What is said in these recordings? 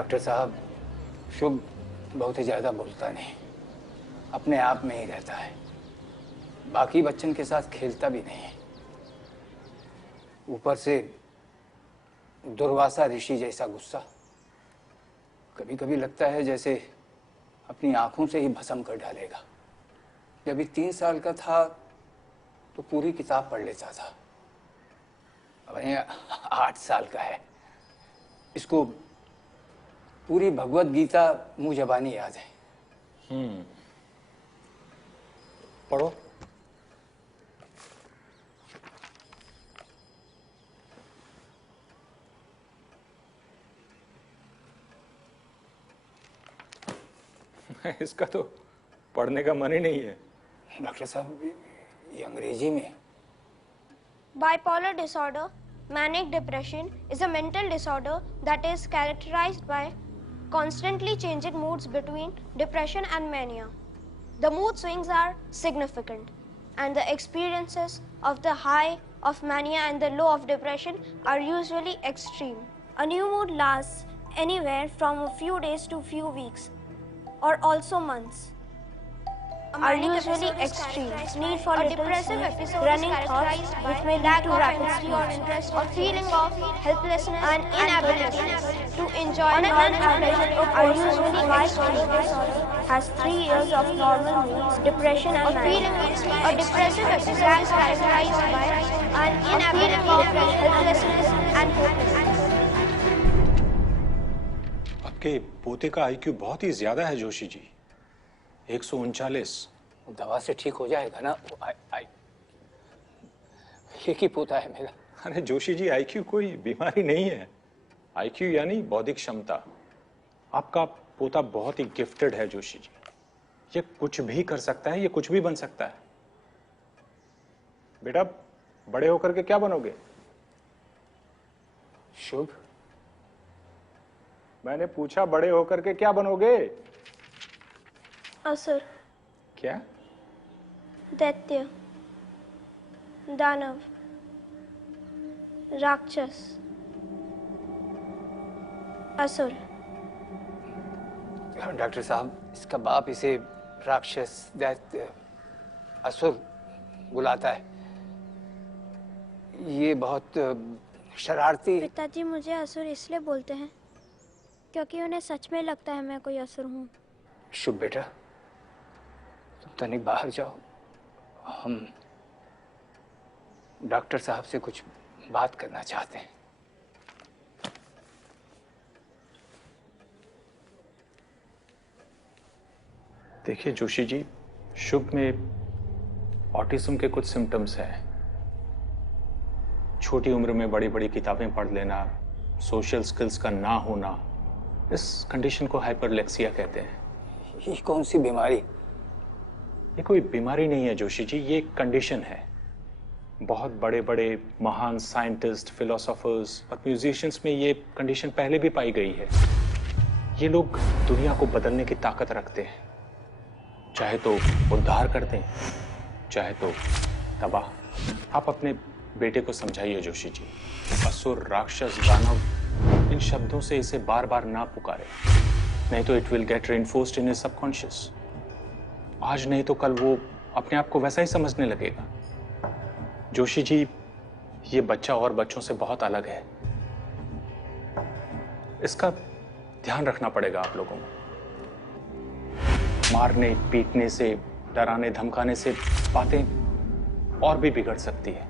Doctor साहब, शुभ बहुत ही ज़्यादा बोलता नहीं, अपने आप में ही रहता है। बाकी बच्चन के साथ खेलता भी नहीं है। ऊपर से दुर्वासा ऋषि जैसा गुस्सा। कभी कभी लगता है जैसे अपनी आंखों से ही भस्म कर डालेगा। जब ये 3 साल का था तो पूरी किताब पढ़ लेता था। अब ये 8 साल का है, इसको पूरी भगवत गीता मुंह जबानी याद है। पढ़ो। इसका तो पढ़ने का मन ही नहीं है। डॉक्टर साहब, ये अंग्रेजी में। Bipolar disorder, manic depression, is a mental disorder that is characterized by constantly changing moods between depression and mania. The mood swings are significant, and the experiences of the high of mania and the low of depression are usually extreme. A new mood lasts anywhere from a few days to few weeks, or also months. Are usually extreme. Need for depressive episode running thoughts which may lead to rapid speech or feeling of helplessness and inability to enjoy normal pleasure are usually extreme. Has 3 years of normal moods, depression and feeling a depressive episode is characterized by an inability of helplessness and hopelessness. आपके पोते का IQ बहुत ही ज्यादा है जोशी जी, 139। दवा से ठीक हो जाएगा ना? एक ही पोता है मेरा। अरे जोशी जी, आईक्यू कोई बीमारी नहीं है। आईक्यू यानी बौद्धिक क्षमता। आपका पोता बहुत ही गिफ्टेड है जोशी जी। ये कुछ भी कर सकता है, ये कुछ भी बन सकता है। बेटा, बड़े होकर के क्या बनोगे? शुभ, मैंने पूछा बड़े होकर के क्या बनोगे? असुर, क्या? दैत्य, दानव, राक्षस, असुर। डॉक्टर साहब, इसका बाप इसे राक्षस, दैत्य, असुर बुलाता है। ये बहुत शरारती। पिताजी मुझे असुर इसलिए बोलते हैं क्योंकि उन्हें सच में लगता है मैं कोई असुर हूँ। शुभ बेटा, तुम तनिक बाहर जाओ, हम डॉक्टर साहब से कुछ बात करना चाहते हैं। देखिए जोशी जी, शुभ में ऑटिज्म के कुछ सिम्टम्स हैं। छोटी उम्र में बड़ी बड़ी किताबें पढ़ लेना, सोशल स्किल्स का ना होना, इस कंडीशन को हाइपरलेक्सिया कहते हैं। ये कौन सी बीमारी? ये कोई बीमारी नहीं है जोशी जी, ये एक कंडीशन है। बहुत बड़े बड़े महान साइंटिस्ट, फिलोसोफर्स और म्यूजिशियंस में ये कंडीशन पहले भी पाई गई है। ये लोग दुनिया को बदलने की ताकत रखते हैं, चाहे तो उद्धार करते हैं, चाहे तो तबाह। आप अपने बेटे को समझाइए जोशी जी, असुर, राक्षस, दानव, इन शब्दों से इसे बार बार ना पुकारे, नहीं तो it will get reinforced in his subconscious. आज नहीं तो कल वो अपने आप को वैसा ही समझने लगेगा। जोशी जी, ये बच्चा और बच्चों से बहुत अलग है, इसका ध्यान रखना पड़ेगा आप लोगों को। मारने पीटने से, डराने धमकाने से बातें और भी बिगड़ सकती है।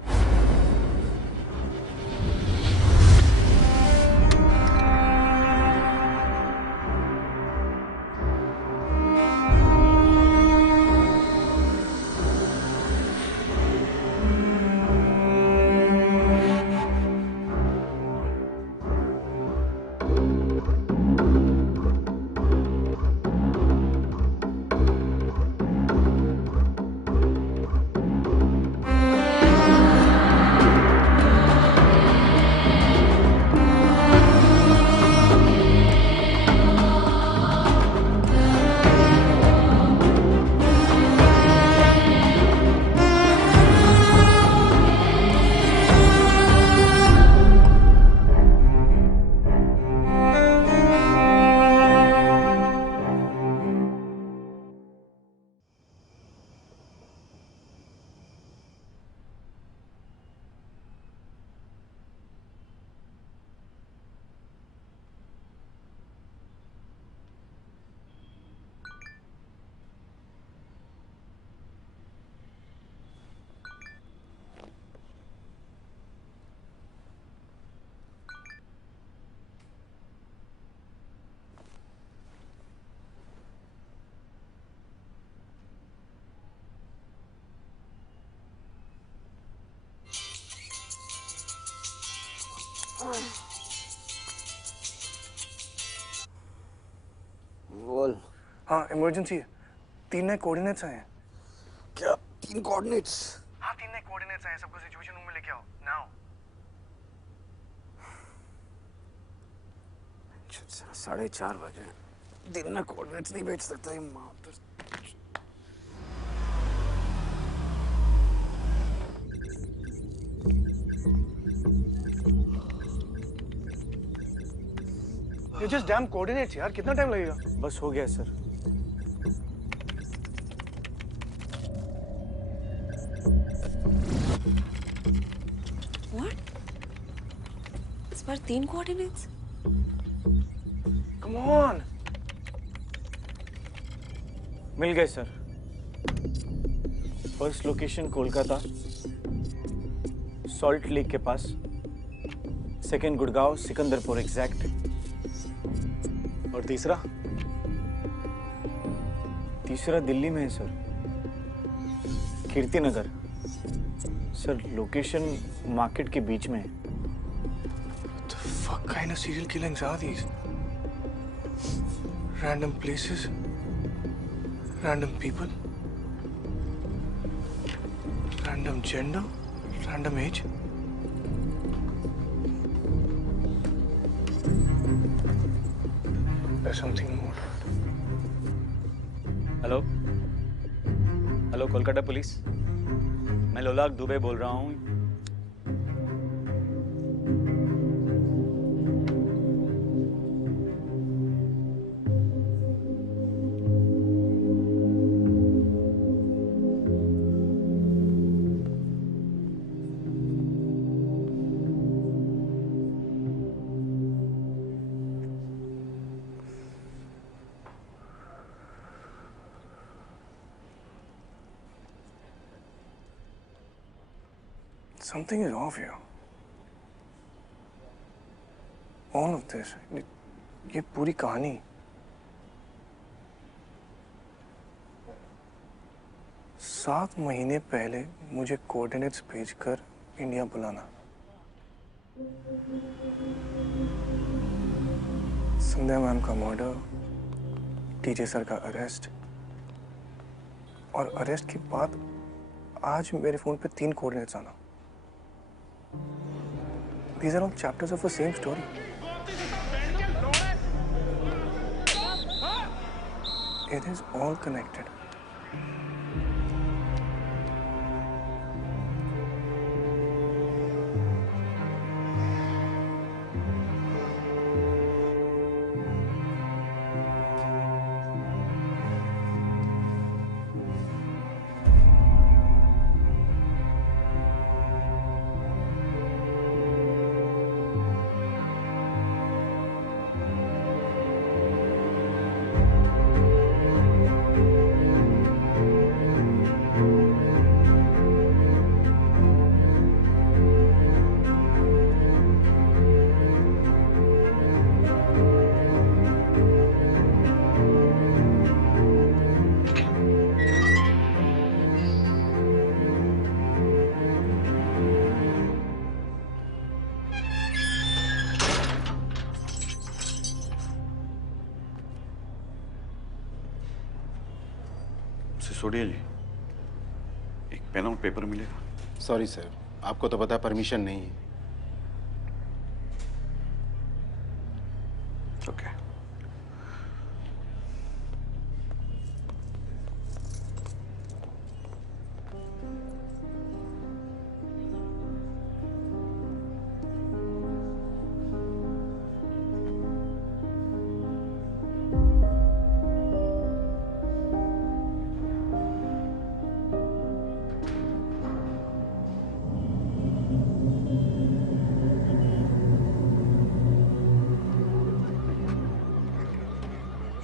हाँ इमरजेंसी है, 3 नए कोऑर्डिनेट्स आए हैं। क्या 3 कोऑर्डिनेट्स? हाँ 3 नए कोऑर्डिनेट्स आए हैं, सबको सिचुएशन रूम में लेके आओ नाउ। 4:30 बजे दिन में कोऑर्डिनेट्स नहीं भेज सकता ये माँ। ये जस्ट डैम कोऑर्डिनेट्स यार, कितना टाइम लगेगा? बस हो गया सर। What? इस बार 3 कोऑर्डिनेट्स? Come on. मिल गए sir. First location Kolkata, Salt Lake के पास। Second Gurgaon, Sikandarpur exact. और तीसरा दिल्ली में है sir, Kirti Nagar. Sir location market के बीच में है। What the fuck kind of serial killings are these? Random places, random people, random gender, random age. There's something more. Hello hello, Kolkata police. मैं लोलाक दुबे बोल रहा हूँ। Something is off here. All of this, ये पूरी कहानी। सात महीने पहले मुझे कोऑर्डिनेट्स भेजकर इंडिया बुलाना, संध्या मैम का मर्डर, टीजे सर का अरेस्ट, और अरेस्ट के बाद आज मेरे फोन पे 3 कोऑर्डिनेट्स आना। These are all chapters of the same story. It is all connected. Sisodia जी, एक पेन और पेपर मिलेगा? सॉरी सर, आपको तो पता परमिशन नहीं है। ओके।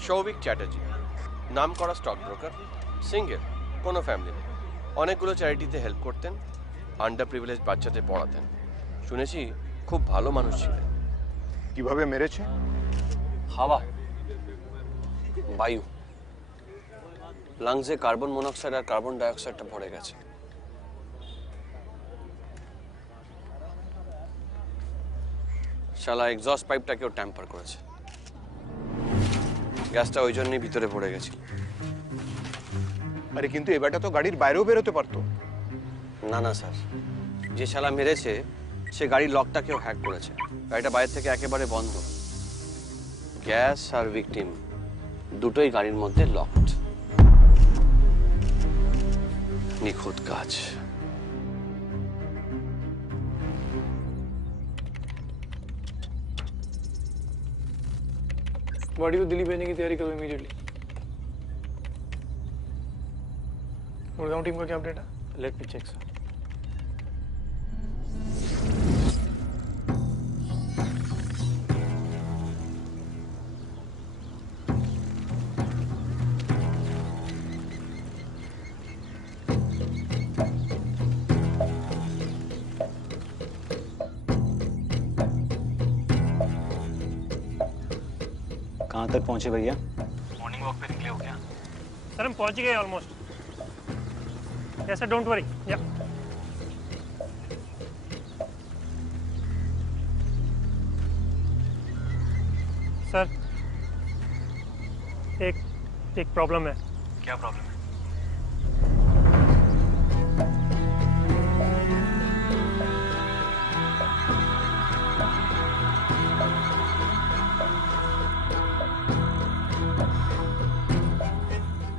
সৌভিক চ্যাটার্জি, নাম করা স্টক ব্রোকার, সিঙ্গেল, কোনো ফ্যামিলি নেই। অনেকগুলো চ্যারিটিতে হেল্প করতেন, আন্ডার প্রিভিলেজ বাচ্চাদের পড়াতেন। শুনেছি খুব ভালো মানুষ ছিলেন। কিভাবে মেরেছে? হাওয়া, বায়ু, লাংসে কার্বন মনোক্সাইড আর কার্বন ডাইঅক্সাইডটা ভরে গেছে। শালা এক্সস্ট পাইপটাকেও ট্যাম্পার করেছে। গ্যাসটা ওই জন্যই ভিতরে পড়ে গেছে। আরে কিন্তু এবারটা তো গাড়ির বাইরেও বেরোতে পারতো। না না স্যার, যে শালা মেরেছে সে গাড়ির লকটাকেও হ্যাক করেছে। গাড়িটা বাইরে থেকে একেবারে বন্ধ। গ্যাস আর ভিকটিম দুটোই গাড়ির মধ্যে লকড। নিখুঁত কাজ। बॉडी को दिल्ली भेजने की तैयारी करो इमीडिएटली। गुड़गांव टीम का क्या अपडेट है? Let me check sir. कहाँ तक पहुँचे भैया? मॉर्निंग वॉक पे निकले हो क्या? सर हम पहुंच गए almost. Yes sir, don't worry. या सर, एक प्रॉब्लम है। क्या प्रॉब्लम है?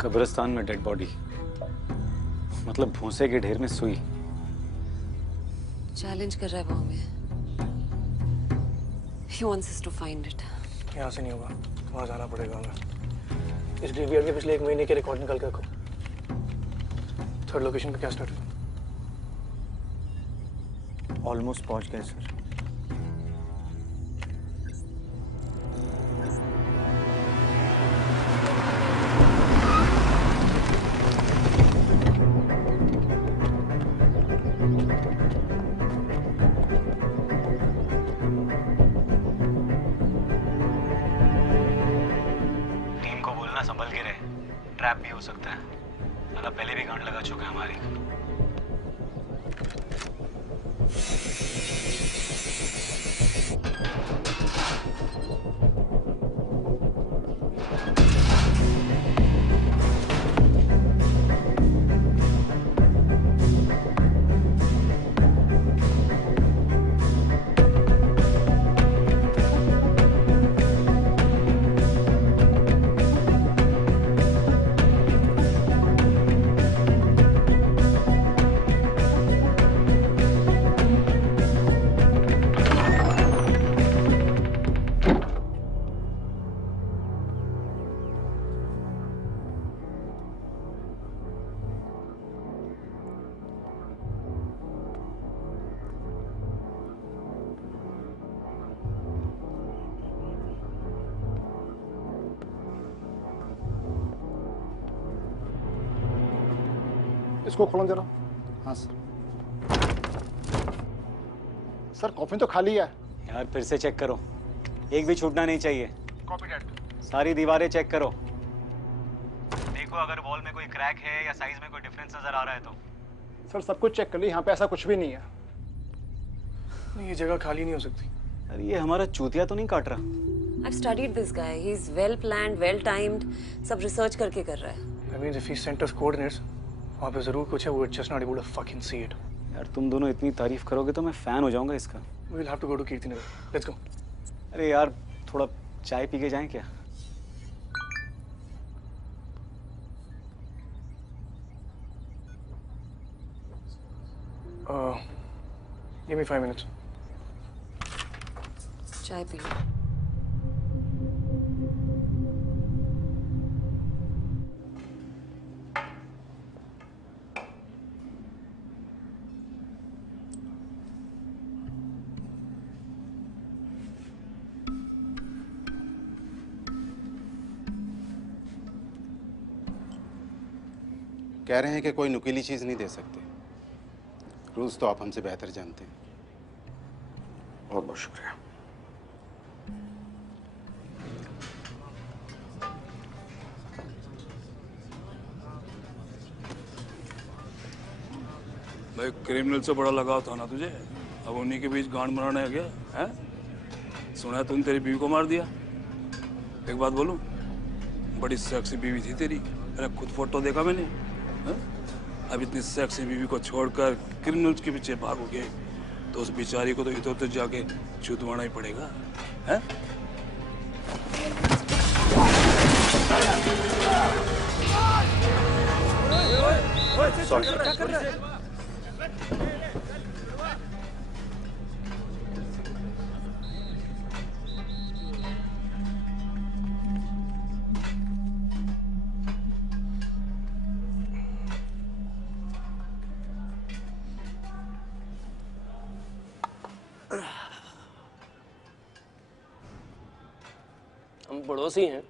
कब्रिस्तान में डेड बॉडी, मतलब भूसे के ढेर में सुई। चैलेंज कर रहा है वो हमें। He wants us to find it. यहाँ से नहीं होगा, वहाँ जाना पड़ेगा हमें। इस ग्रेवयार्ड के पिछले 1 महीने के रिकॉर्ड निकाल के रखो। थर्ड लोकेशन का क्या स्टार्ट है? ऑलमोस्ट पहुंच गए सर। टीम को बोलना संभल के रहे, ट्रैप भी हो सकता है। साला पहले भी गांड लगा चुका है हमारी। इसको खोलो जरा। हाँ सर। सर कॉफी तो खाली है। यार फिर से चेक करो, एक भी छूटना नहीं चाहिए। Copy date. सारी दीवारें चेक करो। देखो अगर वॉल में कोई क्रैक है या साइज में कोई डिफरेंस नजर आ रहा है तो। सर सब कुछ चेक कर ली, यहाँ पे ऐसा कुछ भी नहीं है। नहीं, ये जगह खाली नहीं हो सकती। अरे ये हमारा चूतिया तो नहीं काट रहा? I've studied this guy. He's well planned, well timed. सब रिसर्च करके कर रहा है। That means if he sent us coordinates, वहाँ पे जरूर कुछ है। We were just not able to fucking see it. यार तुम दोनों इतनी तारीफ करोगे तो मैं फैन हो जाऊंगा इसका। We'll have to go to Kirtinagar. Let's go. अरे यार थोड़ा चाय पी के जाएं क्या? Give me 5 minutes. चाय पी लो। कह रहे हैं कि कोई नुकीली चीज नहीं दे सकते। रूल्स तो आप हमसे बेहतर जानते हैं। बहुत बहुत शुक्रिया। भाई क्रिमिनल से बड़ा लगाव था ना तुझे, अब उन्हीं के बीच गांड मराने आ गया है? सुना है तूने तेरी बीवी को मार दिया। एक बात बोलूं, बड़ी सेक्सी बीवी थी तेरी। अरे खुद फोटो देखा मैंने। हा? अब इतनी सेक्सी बीवी को छोड़कर क्रिमिनल्स के पीछे भागोगे तो उस बेचारी को तो इधर उधर जाके चुदवाना ही पड़ेगा। है? क्या कर रहा है? हम पड़ोसी हैं।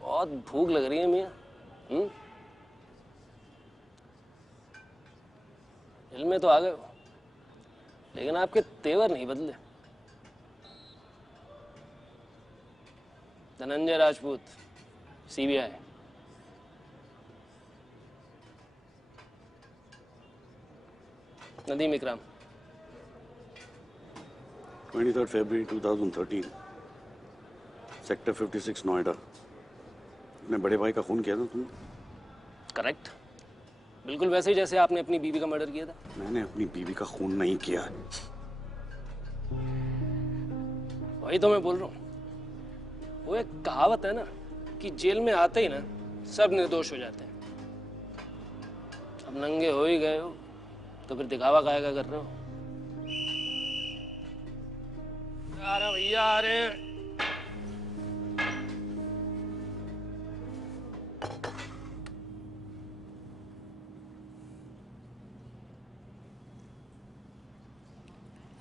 बहुत भूख लग रही है मियाँ। दिल में तो आ गए हो, लेकिन आपके तेवर नहीं बदले। धनंजय राजपूत, सीबीआई। नदीम इकराम, 23 फरवरी 2013, सेक्टर 56 नोएडा। अपने बड़े भाई का खून किया था तुमने? करेक्ट, बिल्कुल वैसे ही जैसे आपने अपनी बीवी का मर्डर किया था। मैंने अपनी बीवी का खून नहीं किया। वही तो मैं बोल रहा हूँ। वो एक कहावत है ना कि जेल में आते ही ना सब निर्दोष हो जाते हैं। अब नंगे हो ही गए हो तो फिर दिखावा काहे का कर रहे हो? आ रहे भैया, आ रहे हैं।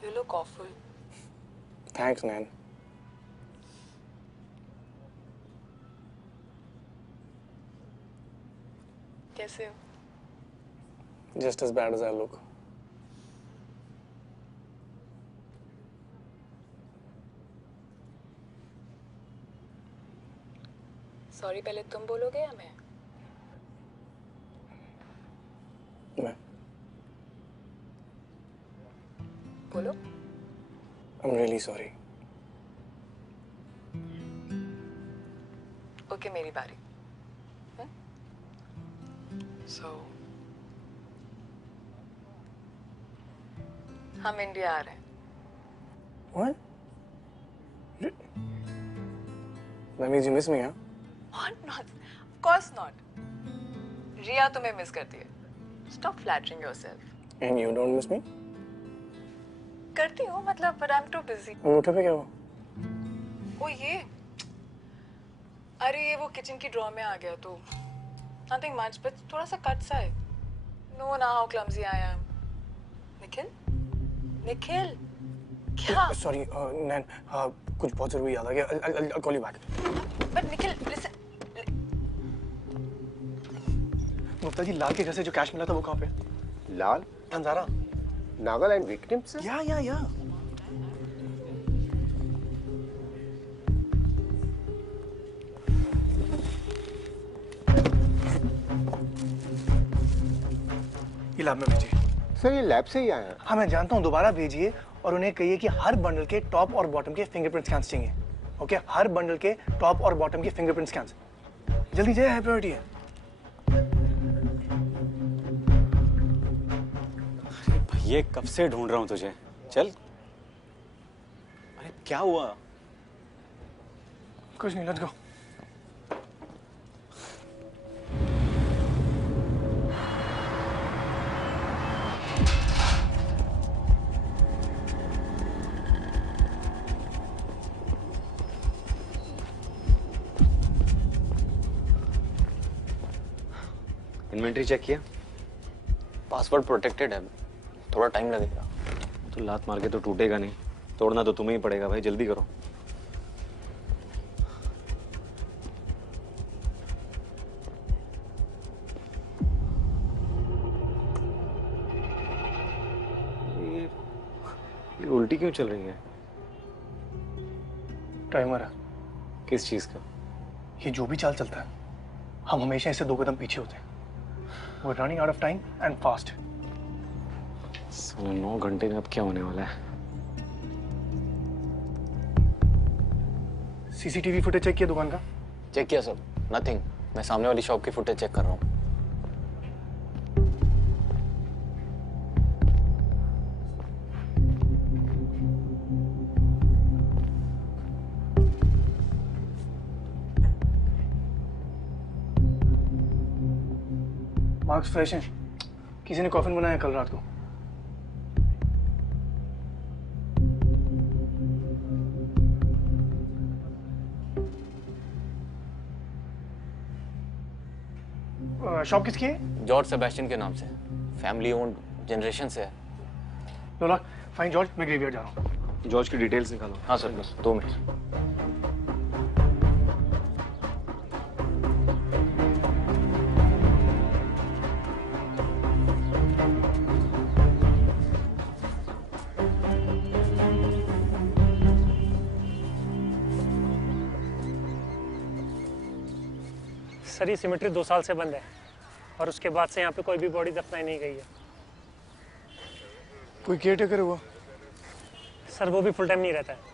You look awful. Thanks, Nan. कैसे हो? Just as bad as I look. Sorry पहले तुम बोलोगे या मैं? मैं। बोलो। I'm really sorry. ओके, मेरी बारी। So, हम इंडिया आ रहे हैं। What? That means you miss me, huh? What not? Of course not. रिया तुम्हें मिस करती है। Stop flattering yourself. And you don't miss me? करती हूँ मतलब, but I'm too busy. अंगूठे पे क्या हुआ? ओ ये, अरे ये वो किचन की ड्रॉ में आ गया तो nothing much, but थोड़ा सा कट सा है. No, now how clumsy I am. Nikhil? Nikhil? क्या? Sorry, Nan, कुछ बहुत जरूरी याद आ गया. I'll call you back. But Nikhil, listen. Gupta ji, लाल के घर से जो कैश मिला था वो कहाँ पे? लाल? अंधारा. नागालैंड विक्टिम्स? या. ये लैब में भेजिए। सर ये लैब से ही आया है। हाँ मैं जानता हूँ, दोबारा भेजिए और उन्हें कहिए कि हर बंडल के टॉप और बॉटम के फिंगरप्रिंट स्कैन्स चाहिए। ओके, हर बंडल के टॉप और बॉटम के फिंगरप्रिंट स्कैन्स। जल्दी जाइए, हाई प्रायोरिटी है। ये कब से ढूंढ रहा हूँ तुझे। चल। अरे क्या हुआ? कुछ नहीं, लेट्स गो। इन्वेंटरी चेक किया? पासवर्ड प्रोटेक्टेड है, थोड़ा टाइम लगेगा। तो लात मार के तो टूटेगा नहीं, तोड़ना तो तुम्हें ही पड़ेगा भाई, जल्दी करो। ये उल्टी क्यों चल रही है? टाइमर है। किस चीज का? ये जो भी चाल चलता है, हम हमेशा इससे 2 कदम पीछे होते हैं। We're running out of time and fast. 9 घंटे में अब क्या होने वाला है? सीसीटीवी फुटेज चेक किया दुकान का? चेक किया सर, नथिंग। मैं सामने वाली शॉप की फुटेज चेक कर रहा हूँ। मार्क्स फ्रेश हैं। किसी ने कॉफिन बनाया कल रात को। शॉप किसकी है? जॉर्ज सेबेस्टियन के नाम से, फैमिली ओन्ड, जनरेशन से है। लोला, फाइन जॉर्ज, मैं ग्रेवयार्ड जा रहा हूँ। जॉर्ज की डिटेल्स निकालो। हाँ सर, बस 2 मिनट। सर ये सिमेट्री 2 साल से बंद है और उसके बाद से यहाँ पे कोई भी बॉडी दफनाई नहीं गई है। कोई केयर टेकर हुआ? सर वो भी फुल टाइम नहीं रहता है।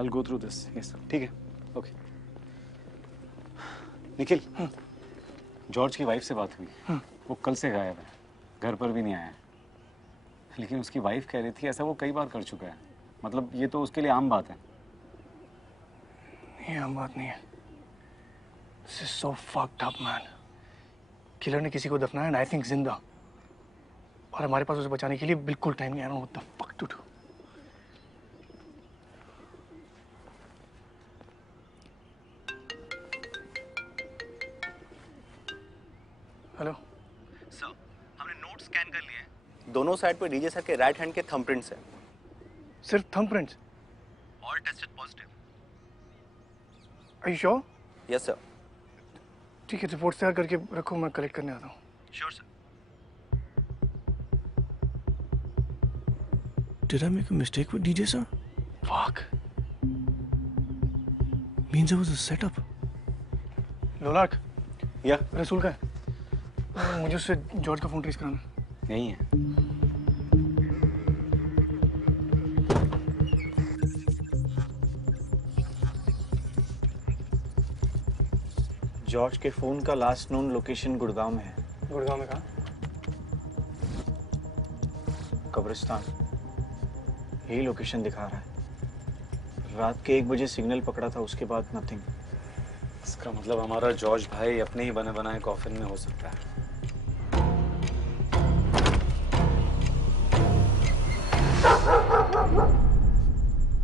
I'll go through this. Yes, sir. ठीक है. Okay. निखिल, जॉर्ज की वाइफ से बात हुई। वो कल से गायब है, घर पर भी नहीं आया है। लेकिन उसकी वाइफ कह रही थी ऐसा वो कई बार कर चुका है। मतलब ये तो उसके लिए आम बात है। ये आम बात नहीं है। This is so fucked up, man. Killer ने किसी को दफनाया and I think जिंदा। और हमारे पास उसे बचाने के लिए बिल्कुल टाइम नहीं। I don't know what the fuck to do. Hello sir, हमने नोट स्कैन कर लिए हैं। दोनों साइड पे डीजे सर के राइट हैंड के थंबप्रिंट्स हैं। सिर्फ thumbprints? All tested positive. Are you sure? Yes sir. ठीक है, रिपोर्ट तैयार करके रखो, मैं कलेक्ट करने आता हूँ। Sure sir. Did I make a mistake with DJ sir? Fuck. Means it was a setup. लोलाक। या? रसूल का है? मुझे उससे जॉर्ज का फोन ट्रेस कराना। नहीं है। जॉर्ज के फोन का लास्ट नोन लोकेशन गुड़गांव में है। गुड़गांव में कहाँ? कब्रिस्तान। यही लोकेशन दिखा रहा है। रात के 1 बजे सिग्नल पकड़ा था, उसके बाद नथिंग। इसका मतलब हमारा जॉर्ज भाई अपने ही बने बनाए कॉफिन में हो सकता है।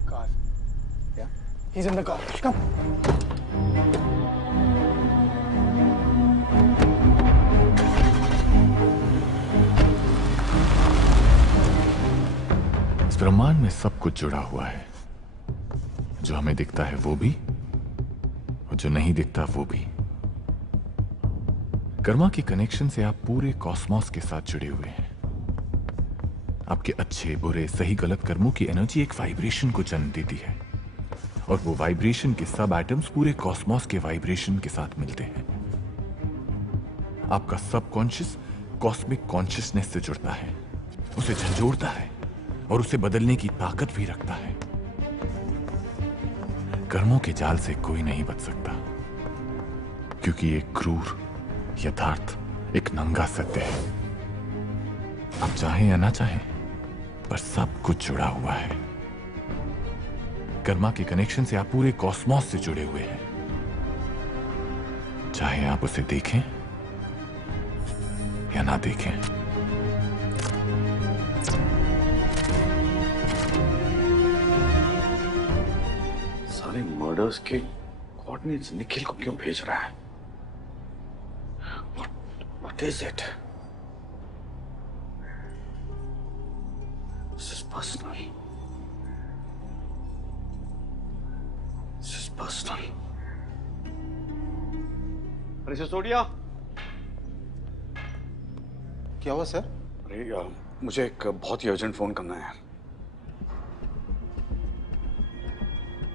Car. Yeah? He's in the car. Come. इस ब्रह्मांड में सब कुछ जुड़ा हुआ है। जो हमें दिखता है वो भी, और जो नहीं दिखता वो भी। कर्मा के कनेक्शन से आप पूरे कॉस्मोस के साथ जुड़े हुए हैं। आपके अच्छे बुरे सही गलत कर्मों की एनर्जी एक वाइब्रेशन को जन्म देती है, और वो वाइब्रेशन के सब एटम्स पूरे कॉस्मोस के वाइब्रेशन के साथ मिलते हैं। आपका सबकॉन्शियस कॉस्मिक कॉन्शियसनेस से जुड़ता है, उसे झंझोड़ता है और उसे बदलने की ताकत भी रखता है। कर्मों के जाल से कोई नहीं बच सकता, क्योंकि एक क्रूर यथार्थ एक नंगा सत्य है। आप चाहें या ना चाहें, पर सब कुछ जुड़ा हुआ है। कर्मा के कनेक्शन से आप पूरे कॉस्मोस से जुड़े हुए हैं, चाहे आप उसे देखें या ना देखें। सारे मर्डर्स के कोऑर्डिनेट्स निखिल को क्यों भेज रहा है? What is it? This is personal. This is person. अरे सिसोदिया, क्या हुआ सर? अरे मुझे एक बहुत ही अर्जेंट फोन करना है,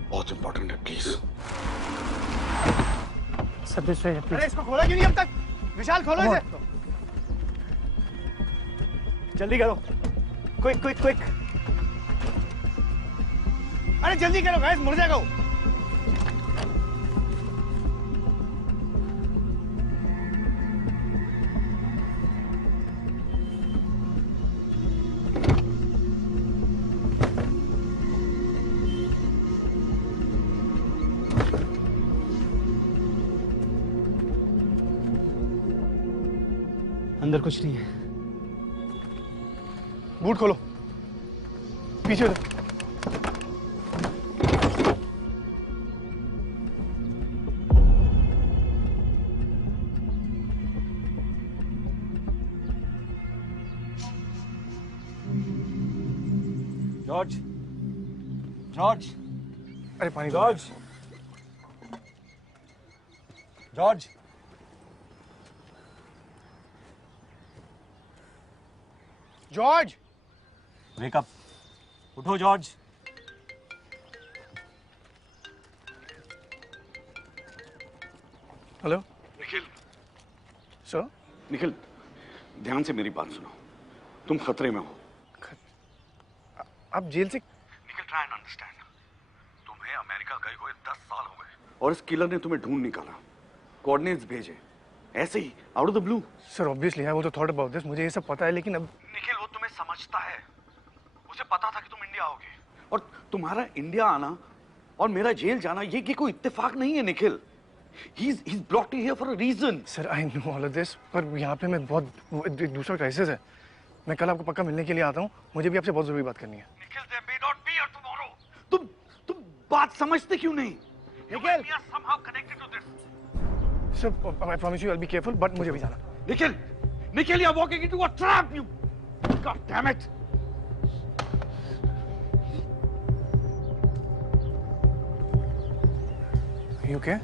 बहुत इंपॉर्टेंट है, प्लीज। सर दिस वे अरे इसको खोला क्यों नहीं अब तक? विशाल खोलो इसे। जल्दी करो, क्विक क्विक क्विक। अरे जल्दी करो गाइस, मर जाएगा वो। अंदर कुछ नहीं है। बूट खोलो, पीछे उधर। जॉर्ज, जॉर्ज, अरे पानी। George, George, George, wake up, उठो George. Hello Nikhil. Sir? Nikhil, ध्यान से मेरी बात सुनो, तुम खतरे में हो। आप जेल से? Nikhil, try and understand. तुम्हें अमेरिका गए हुए 10 साल हो गए और इस किलर ने तुम्हें ढूंढ निकाला, कोऑर्डिनेट्स भेजे, ऐसे ही out of the blue. Sir obviously I was thought about this, मुझे ये सब पता है, लेकिन अब निखिल, वो तुम्हें समझता है, उसे पता था कि तुम इंडिया आओगे, और तुम्हारा इंडिया आना और मेरा जेल जाना ये कोई इत्तेफाक नहीं है Nikhil. He's blocked you here for a reason. Sir I know all of this, पर यहाँ पे मैं बहुत एक दूसरा क्राइसिस है। मैं कल आपको पक्का मिलने के लिए आता हूँ, मुझे भी आपसे बहुत जरूरी बात करनी है। Nikhil, there may not be a tomorrow. तुम बात समझते क्यों नहीं? Nikhil, we are somehow connected to this. Sir I promise you I'll be careful, but मुझे भी जाना। Nikhil, Nikhil, you're walking into a trap, you. God damn it. Are you okay?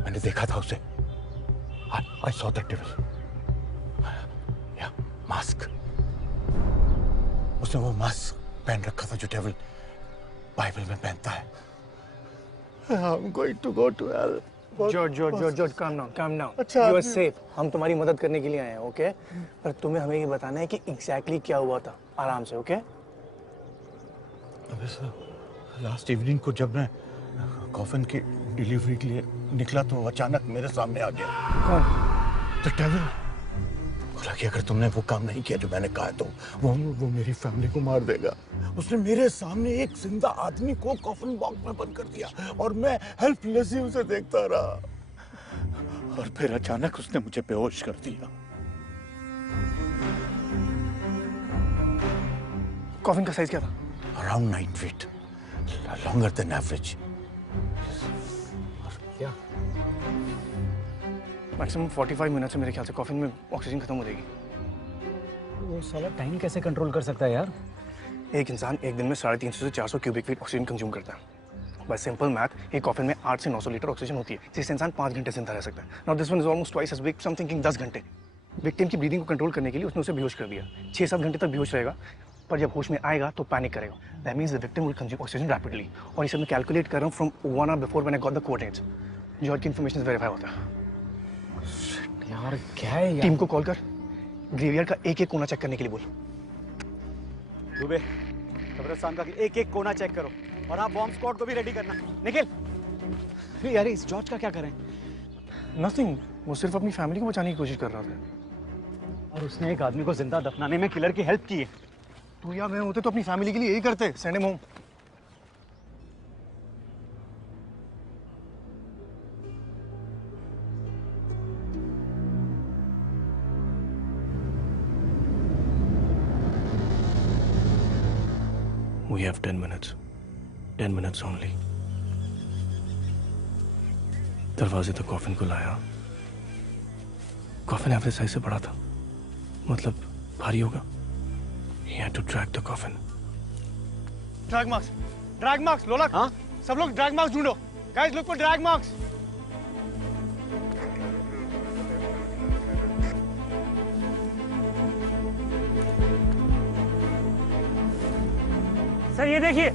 मैंने देखा था उसे। I saw that devil. Yeah, mask. उसने वो mask पहन रखा था जो डेविल बाइबल में पहनता है। I'm going to go to hell. George, calm down. अच्छा, You are safe. हम तुम्हारी मदद करने के लिए आए हैं, ओके? पर तुम्हें हमें ये बताना है कि एग्जैक्टली क्या हुआ था, आराम से, ओके? अबे सर, लास्ट इवनिंग को जब मैं कॉफिन की डिलीवरी के लिए निकला तो अचानक मेरे सामने आ गया। कौन? The devil. बोला कि अगर तुमने वो काम नहीं किया जो मैंने कहा तो वो मेरी फैमिली को मार देगा। उसने मेरे सामने एक जिंदा आदमी को कॉफिन बॉक्स में बंद कर दिया और मैं हेल्पलेसली उसे देखता रहा और फिर अचानक उसने मुझे बेहोश कर दिया। कॉफिन का साइज क्या था? Around 9 feet, longer than average. क्या? मैक्सिमम 45 मिनट से मेरे ख्याल से कॉफिन में ऑक्सीजन खत्म हो जाएगी। वो साला टाइम कैसे कंट्रोल कर सकता है यार? एक इंसान एक दिन में 350 से 400 क्यूबिक फीट ऑक्सीजन कंज्यूम करता है। बाय सिंपल मैथ एक कॉफिन में 8 से 900 लीटर ऑक्सीजन होती है, जिससे इंसान 5 घंटे जिंदा रह सकता है। Now this one is almost twice as big, some thinking 10 घंटे। विक्टिम की ब्रीदिंग को कंट्रोल करने के लिए उसने उसे बेहोश कर दिया। 6-7 घंटे तक बेहोश रहेगा, पर जब होश में आएगा तो पैनिक करेगा। That means the victim will consume oxygen rapidly. और इसे मैं कैलकुलेट कर रहा हूँ from 1 hour before when I got the coordinates. George की इंफॉर्मेशन वेरीफाई होता है। यार क्या है यार? टीम को कॉल कर, ग्रेवयार्ड का एक-एक कोना चेक करने के लिए बोल। दुबे, कब्रिस्तान का एक-एक कोना चेक करो और आप बॉम्ब स्क्वाड को भी रेडी करना। निखिल, यार इस जॉर्ज का क्या करें? नथिंग, वो सिर्फ अपनी फैमिली को बचाने की कोशिश कर रहा था। और उसने एक आदमी को जिंदा दफनाने में किलर की हेल्प की है। तू या मैं होते तो अपनी फैमिली के लिए यही करते, send him home. We have 10 minutes. 10 minutes only. दरवाजे तक कॉफिन को लाया। कॉफिन एवरेज साइज से बड़ा था, मतलब भारी होगा। He had to drag the coffin. Drag marks. Drag marks लोलक। हाँ सब लोग ड्रैग मार्क्स ढूंढो। Guys look for drag marks. Sir ये देखिए